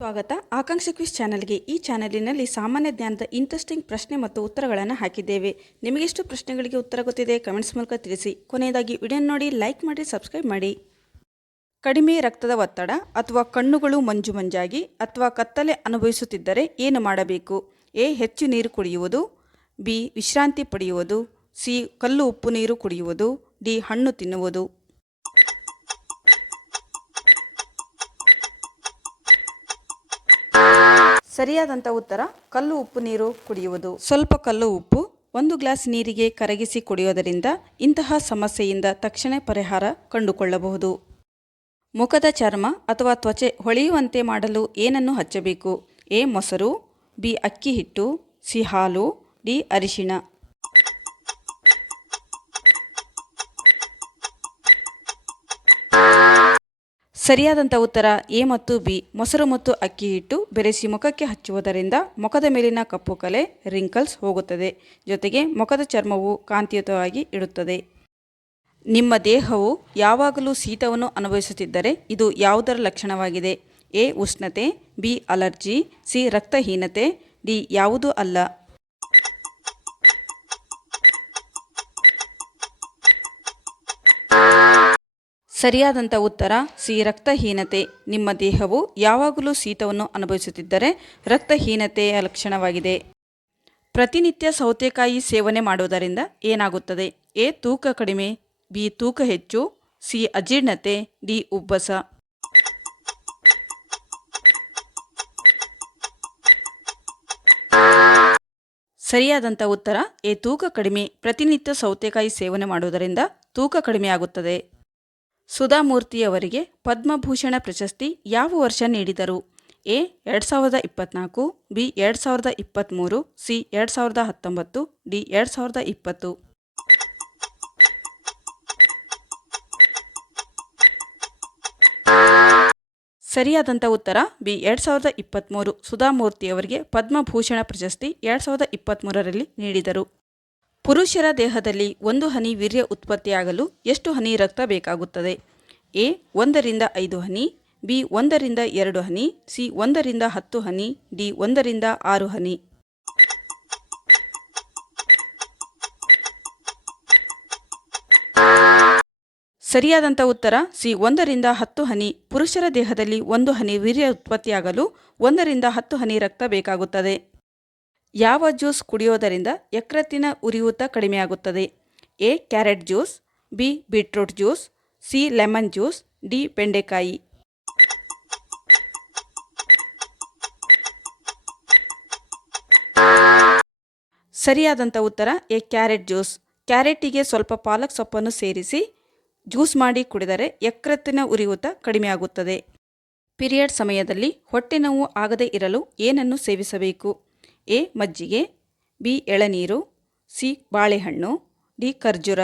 ಸ್ವಾಗತ ಆಕಾಂಕ್ಷಿ ಕ್ವಿಜ್ ಚಾನಲ್ಗೆ. ಈ ಚಾನಲಿನಲ್ಲಿ ಸಾಮಾನ್ಯ ಜ್ಞಾನದ ಇಂಟ್ರೆಸ್ಟಿಂಗ್ ಪ್ರಶ್ನೆ ಮತ್ತು ಉತ್ತರಗಳನ್ನು ಹಾಕಿದ್ದೇವೆ. ನಿಮಗೆಷ್ಟು ಪ್ರಶ್ನೆಗಳಿಗೆ ಉತ್ತರ ಗೊತ್ತಿದೆ ಕಮೆಂಟ್ಸ್ ಮೂಲಕ ತಿಳಿಸಿ. ಕೊನೆಯದಾಗಿ ವಿಡಿಯೋ ನೋಡಿ, ಲೈಕ್ ಮಾಡಿ, ಸಬ್ಸ್ಕ್ರೈಬ್ ಮಾಡಿ. ಕಡಿಮೆ ರಕ್ತದ ಒತ್ತಡ ಅಥವಾ ಕಣ್ಣುಗಳು ಮಂಜು ಮಂಜಾಗಿ ಅಥವಾ ಕತ್ತಲೆ ಅನುಭವಿಸುತ್ತಿದ್ದರೆ ಏನು ಮಾಡಬೇಕು? ಎ. ಹೆಚ್ಚು ನೀರು ಕುಡಿಯುವುದು. ಬಿ. ವಿಶ್ರಾಂತಿ ಪಡೆಯುವುದು. ಸಿ. ಕಲ್ಲು ಉಪ್ಪು ನೀರು ಕುಡಿಯುವುದು. ಡಿ. ಹಣ್ಣು ತಿನ್ನುವುದು. ಸರಿಯಾದಂಥ ಉತ್ತರ ಕಲ್ಲು ಉಪ್ಪು ನೀರು ಕುಡಿಯುವುದು. ಸ್ವಲ್ಪ ಕಲ್ಲು ಉಪ್ಪು 1 ಗ್ಲಾಸ್ ನೀರಿಗೆ ಕರಗಿಸಿ ಕುಡಿಯೋದರಿಂದ ಇಂತಹ ಸಮಸ್ಯೆಯಿಂದ ತಕ್ಷಣ ಪರಿಹಾರ ಕಂಡುಕೊಳ್ಳಬಹುದು. ಮುಖದ ಚರ್ಮ ಅಥವಾ ತ್ವಚೆ ಹೊಳೆಯುವಂತೆ ಮಾಡಲು ಏನನ್ನು ಹಚ್ಚಬೇಕು? ಎ. ಮೊಸರು. ಬಿ. ಅಕ್ಕಿ ಹಿಟ್ಟು. ಸಿ. ಹಾಲು. ಡಿ. ಅರಿಶಿಣ. ಸರಿಯಾದಂಥ ಉತ್ತರ ಎ ಮತ್ತು ಬಿ. ಮೊಸರು ಮತ್ತು ಅಕ್ಕಿ ಹಿಟ್ಟು ಬೆರೆಸಿ ಮುಖಕ್ಕೆ ಹಚ್ಚುವುದರಿಂದ ಮುಖದ ಮೇಲಿನ ಕಪ್ಪು ಕಲೆ ರಿಂಕಲ್ಸ್ ಹೋಗುತ್ತದೆ. ಜೊತೆಗೆ ಮುಖದ ಚರ್ಮವು ಕಾಂತಿಯುತವಾಗಿ ಇಡುತ್ತದೆ. ನಿಮ್ಮ ದೇಹವು ಯಾವಾಗಲೂ ಶೀತವನ್ನು ಅನುಭವಿಸುತ್ತಿದ್ದರೆ ಇದು ಯಾವುದರ ಲಕ್ಷಣವಾಗಿದೆ? ಎ. ಉಷ್ಣತೆ. ಬಿ. ಅಲರ್ಜಿ. ಸಿ. ರಕ್ತಹೀನತೆ. ಡಿ. ಯಾವುದೂ ಅಲ್ಲ. ಸರಿಯಾದಂಥ ಉತ್ತರ ಸಿ. ರಕ್ತಹೀನತೆ. ನಿಮ್ಮ ದೇಹವು ಯಾವಾಗಲೂ ಶೀತವನ್ನು ಅನುಭವಿಸುತ್ತಿದ್ದರೆ ರಕ್ತಹೀನತೆಯ ಲಕ್ಷಣವಾಗಿದೆ. ಪ್ರತಿನಿತ್ಯ ಸೌತೆಕಾಯಿ ಸೇವನೆ ಮಾಡುವುದರಿಂದ ಏನಾಗುತ್ತದೆ? ಎ. ತೂಕ ಕಡಿಮೆ. ಬಿ. ತೂಕ ಹೆಚ್ಚು. ಸಿ. ಅಜೀರ್ಣತೆ. ಡಿ. ಉಬ್ಬಸ. ಸರಿಯಾದಂಥ ಉತ್ತರ ಎ. ತೂಕ ಕಡಿಮೆ. ಪ್ರತಿನಿತ್ಯ ಸೌತೆಕಾಯಿ ಸೇವನೆ ಮಾಡುವುದರಿಂದ ತೂಕ ಕಡಿಮೆ ಆಗುತ್ತದೆ. ಸುಧಾಮೂರ್ತಿಯವರಿಗೆ ಪದ್ಮಭೂಷಣ ಪ್ರಶಸ್ತಿ ಯಾವ ವರ್ಷ ನೀಡಿದರು? ಎ. 2024. ಬಿ. 2023. ಸಿ. 2019. ಡಿ. 2020. ಸರಿಯಾದಂಥ ಉತ್ತರ ಬಿ. 2023. ಸುಧಾಮೂರ್ತಿಯವರಿಗೆ ಪದ್ಮಭೂಷಣ ಪ್ರಶಸ್ತಿ 2023ರಲ್ಲಿ ನೀಡಿದರು. ಪುರುಷರ ದೇಹದಲ್ಲಿ 1 ಹನಿ ವೀರ್ಯ ಉತ್ಪತ್ತಿಯಾಗಲು ಎಷ್ಟು ಹನಿ ರಕ್ತ ಬೇಕಾಗುತ್ತದೆ? ಎ. 1 ರಿಂದ 5 ಹನಿ. ಬಿ. 1 ರಿಂದ 2 ಹನಿ. ಸಿ. 1 ರಿಂದ 10 ಹನಿ. ಡಿ. 1 ರಿಂದ 6 ಹನಿ. ಸರಿಯಾದಂಥ ಉತ್ತರ ಸಿ. 1 ರಿಂದ 10 ಹನಿ. ಪುರುಷರ ದೇಹದಲ್ಲಿ 1 ಹನಿ ವೀರ್ಯ ಉತ್ಪತ್ತಿಯಾಗಲು 1 ರಿಂದ 10 ಹನಿ ರಕ್ತ ಬೇಕಾಗುತ್ತದೆ. ಯಾವ ಜ್ಯೂಸ್ ಕುಡಿಯೋದರಿಂದ ಯಕೃತ್ತಿನ ಉರಿಯೂತ ಕಡಿಮೆಯಾಗುತ್ತದೆ? A. Carrot juice. B. Beetroot juice. C. Lemon juice. D. ಬೆಂಡೆಕಾಯಿ. ಸರಿಯಾದಂಥ ಉತ್ತರ ಎ. Carrot juice. ಕ್ಯಾರೆಟಿಗೆ ಸ್ವಲ್ಪ ಪಾಲಕ್ ಸೊಪ್ಪನ್ನು ಸೇರಿಸಿ ಜ್ಯೂಸ್ ಮಾಡಿ ಕುಡಿದರೆ ಯಕೃತ್ತಿನ ಉರಿಯೂತ ಕಡಿಮೆಯಾಗುತ್ತದೆ. ಪೀರಿಯಡ್ ಸಮಯದಲ್ಲಿ ಹೊಟ್ಟೆ ನೋವು ಆಗದೇ ಇರಲು ಏನನ್ನು ಸೇವಿಸಬೇಕು? ಎ. ಮಜ್ಜಿಗೆ. ಬಿ. ಎಳನೀರು. ಸಿ. ಬಾಳೆಹಣ್ಣು. ಡಿ. ಖರ್ಜೂರ.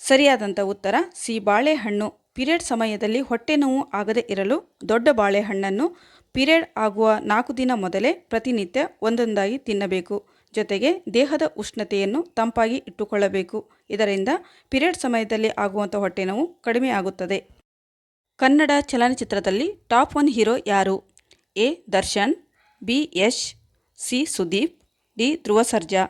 ಸರಿಯಾದಂಥ ಉತ್ತರ ಸಿ. ಬಾಳೆಹಣ್ಣು. ಪೀರಿಯಡ್ ಸಮಯದಲ್ಲಿ ಹೊಟ್ಟೆ ನೋವು ಆಗದೇ ಇರಲು ದೊಡ್ಡ ಬಾಳೆಹಣ್ಣನ್ನು ಪೀರಿಯಡ್ ಆಗುವ 4 ದಿನ ಮೊದಲೇ ಪ್ರತಿನಿತ್ಯ ಒಂದೊಂದಾಗಿ ತಿನ್ನಬೇಕು. ಜೊತೆಗೆ ದೇಹದ ಉಷ್ಣತೆಯನ್ನು ತಂಪಾಗಿ ಇಟ್ಟುಕೊಳ್ಳಬೇಕು. ಇದರಿಂದ ಪೀರಿಯಡ್ ಸಮಯದಲ್ಲಿ ಆಗುವಂಥ ಹೊಟ್ಟೆ ನೋವು ಕಡಿಮೆ ಆಗುತ್ತದೆ. ಕನ್ನಡ ಚಲನಚಿತ್ರದಲ್ಲಿ ಟಾಪ್ 1 ಹೀರೋ ಯಾರು? A. Darshan. B. Yash. C. Sudeep. D. Dhruva Sarja.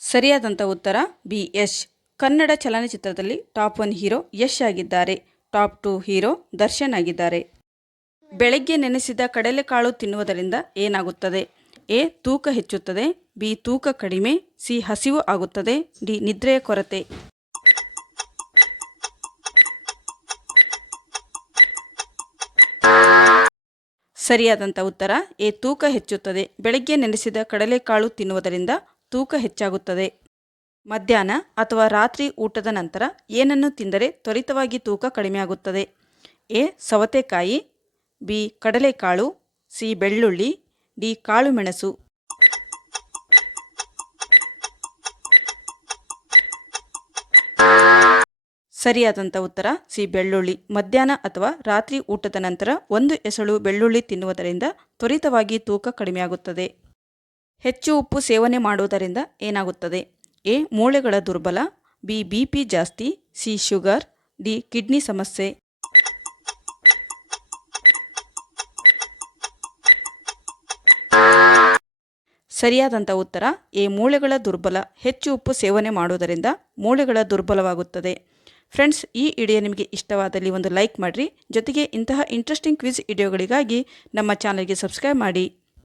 ಸರಿಯಾದಂಥ ಉತ್ತರ ಬಿ. ಯಶ್. ಕನ್ನಡ ಚಲನಚಿತ್ರದಲ್ಲಿ ಟಾಪ್ 1 ಹೀರೋ ಯಶ್ ಆಗಿದ್ದಾರೆ. ಟಾಪ್ 2 ಹೀರೋ ದರ್ಶನ್ ಆಗಿದ್ದಾರೆ. ಬೆಳಗ್ಗೆ ನೆನೆಸಿದ ಕಡಲೆಕಾಳು ತಿನ್ನುವುದರಿಂದ ಏನಾಗುತ್ತದೆ? ಎ. ತೂಕ ಹೆಚ್ಚುತ್ತದೆ. ಬಿ. ತೂಕ ಕಡಿಮೆ. ಸಿ. ಹಸಿವು ಆಗುತ್ತದೆ. ಡಿ. ನಿದ್ರೆಯ ಕೊರತೆ. ಸರಿಯಾದಂಥ ಉತ್ತರ ಎ. ತೂಕ ಹೆಚ್ಚುತ್ತದೆ. ಬೆಳಗ್ಗೆ ನೆನೆಸಿದ ಕಡಲೆಕಾಳು ತಿನ್ನುವುದರಿಂದ ತೂಕ ಹೆಚ್ಚಾಗುತ್ತದೆ. ಮಧ್ಯಾಹ್ನ ಅಥವಾ ರಾತ್ರಿ ಊಟದ ನಂತರ ಏನನ್ನು ತಿಂದರೆ ತ್ವರಿತವಾಗಿ ತೂಕ ಕಡಿಮೆಯಾಗುತ್ತದೆ? ಎ. ಸವತೆಕಾಯಿ. ಬಿ. ಕಡಲೆಕಾಳು. ಸಿ. ಬೆಳ್ಳುಳ್ಳಿ. ಡಿ. ಕಾಳುಮೆಣಸು. ಸರಿಯಾದಂಥ ಉತ್ತರ ಸಿ. ಬೆಳ್ಳುಳ್ಳಿ. ಮಧ್ಯಾಹ್ನ ಅಥವಾ ರಾತ್ರಿ ಊಟದ ನಂತರ 1 ಎಸಳು ಬೆಳ್ಳುಳ್ಳಿ ತಿನ್ನುವುದರಿಂದ ತ್ವರಿತವಾಗಿ ತೂಕ ಕಡಿಮೆಯಾಗುತ್ತದೆ. ಹೆಚ್ಚು ಉಪ್ಪು ಸೇವನೆ ಮಾಡುವುದರಿಂದ ಏನಾಗುತ್ತದೆ? ಎ. ಮೂಳೆಗಳ ದುರ್ಬಲ, ಬಿ. BP ಜಾಸ್ತಿ, ಸಿ. Sugar, D. ಕಿಡ್ನಿ ಸಮಸ್ಯೆ. ಸರಿಯಾದಂಥ ಉತ್ತರ ಎ. ಮೂಳೆಗಳ ದುರ್ಬಲ. ಹೆಚ್ಚು ಉಪ್ಪು ಸೇವನೆ ಮಾಡುವುದರಿಂದ ಮೂಳೆಗಳ ದುರ್ಬಲವಾಗುತ್ತದೆ. ಫ್ರೆಂಡ್ಸ್, ಈ ವಿಡಿಯೋ ನಿಮಗೆ ಇಷ್ಟವಾದಲ್ಲಿ ಒಂದು ಲೈಕ್ ಮಾಡಿರಿ. ಜೊತೆಗೆ ಇಂತಹ ಇಂಟ್ರೆಸ್ಟಿಂಗ್ ಕ್ವಿಜ್ ವಿಡಿಯೋಗಳಿಗಾಗಿ ನಮ್ಮ ಚಾನಲ್ಗೆ ಸಬ್ಸ್ಕ್ರೈಬ್ ಮಾಡಿ.